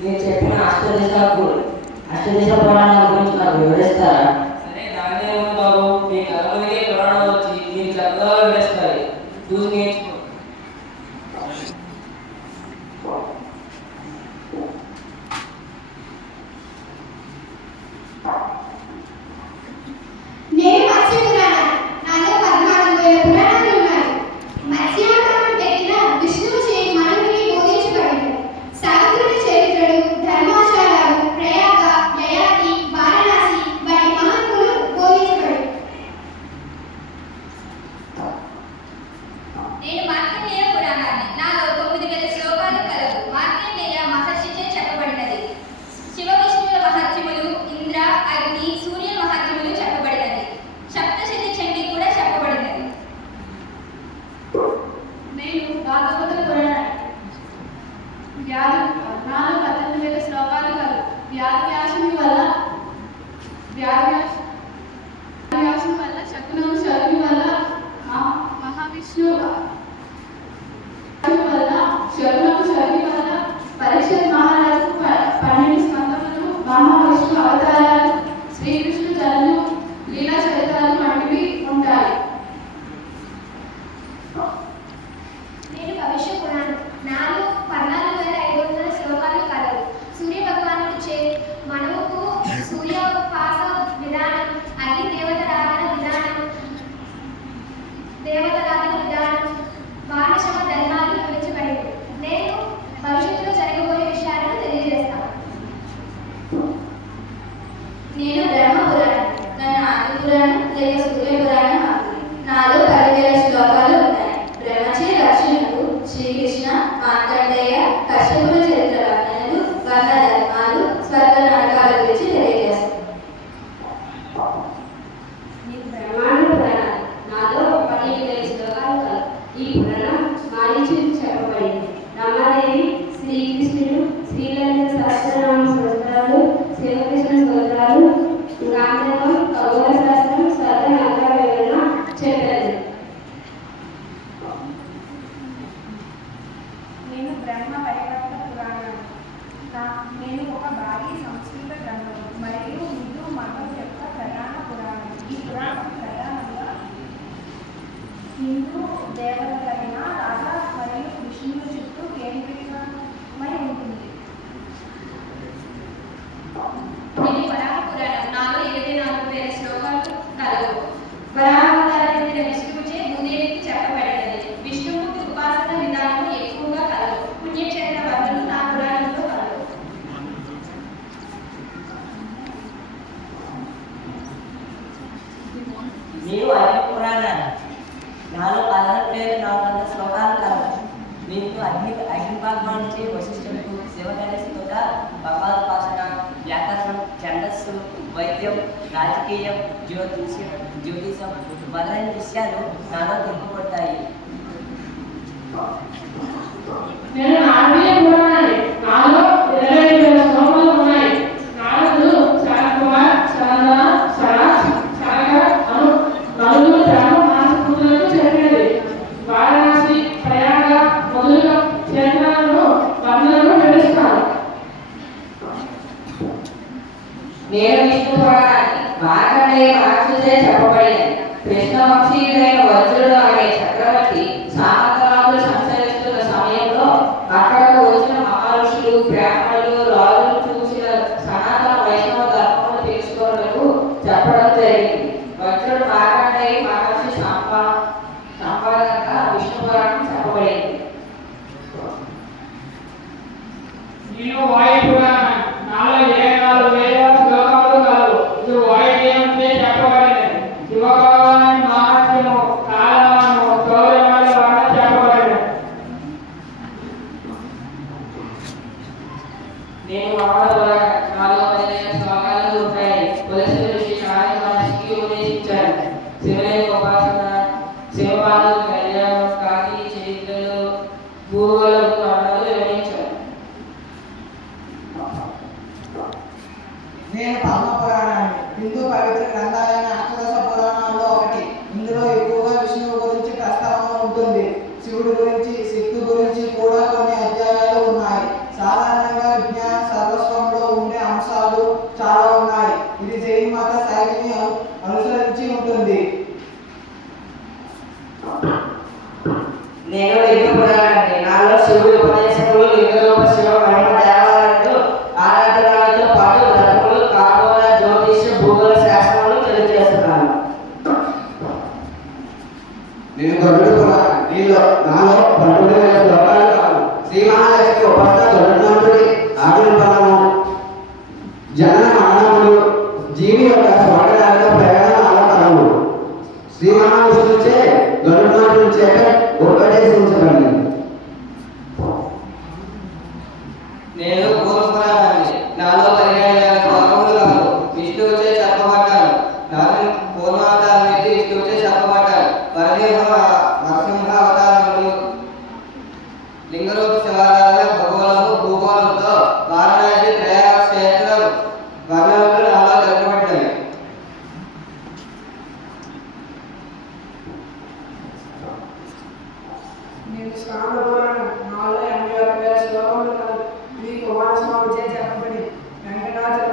నేను చెప్పిన అష్టదిశ అష్టదిశ పురాణాల గురించి నాకు వివరిస్తారా? సరే నాగదేవన్ బాబు. మీకు అరవై పురాణాలు వచ్చి మీరు చక్కగా వివరిస్తారు చూసి నేర్చుకో. విషయాల గురించి నాలో పదిహేను తెలిసి? లోకాలు ఈ పురాణం మాలించి చెప్పబడింది. రమాదేవి శ్రీకృష్ణుడు శ్రీలలిత సహస్రనామ స్తోత్రాలు శివకృష్ణ స్తోత్రాలు గాంధర్వం ఖగోళ శాస్త్రం స్వర్ణంగా వివరణ చెప్పారు నేను బ్రహ్మ పరివర్త పురాణం. నేను ఒక భారీ మతం యొక్క ప్రధాన పురాణం. ఈ పురాణం ప్రధానంగా హిందూ దేవ మాలో పేరు కాకుండా శ్లోకాలు కాదు. మీకు అగ్ని అగ్ని భగవాన్ నుంచి వశిష్ఠులకు శివగణేశ్ కూడా భగవద్పాసన వ్యాకరణం ఛందస్సు వైద్యం రాజకీయం జ్యోతిష్యం జ్యోతిషం మొదలైన విషయాలు నాలో తిప్పుకొడతాయి నేను మీకు పురాణాన్ని మార్కండే మహర్షిచే చెప్పబడినది. వజ్రుడు అనే చక్రవర్తి సాంతరాలు సంచరిస్తున్న సమయంలో అక్కడ వచ్చిన మహర్షులు బ్రాహ్మణులు రాజులు చూసిన సనాతన వైష్ణవ ధర్మం తెలుసుకోవడానికి చెప్పడం జరిగింది. వజ్రుడు మార్కండే నేను పరమ పురాణాన్ని హిందూ పవిత్ర గ్రంథాలైన అష్టదశ పురాణాల్లో ఒకటి. ఇందులో ఎక్కువగా విష్ణువు గురించి ప్రస్తావన ఉంటుంది. శివుడు గురించి శక్తి గురించి కూడా కొన్ని అధ్యాయాలు ఉన్నాయి. సాధారణంగా విజ్ఞాన సర్వస్వంలో ఉండే అంశాలు చాలా ఉన్నాయి. ఇది జైన్ మత శైలిని అనుసరించి ఉంటుంది. నేను లింగ పురాణాన్ని నాలో శివుడు ఉపదేశంలో లింగరూప శివ బ్రహ్మ దేవాలయంలో ఆరాధన జీవి యొక్క నేను స్నానపోరాను నాలో ఎనభై ఒక వేల శ్లోకములు కలవు మీకు వారస్వామి చే చెప్పబడి వెంకటాచల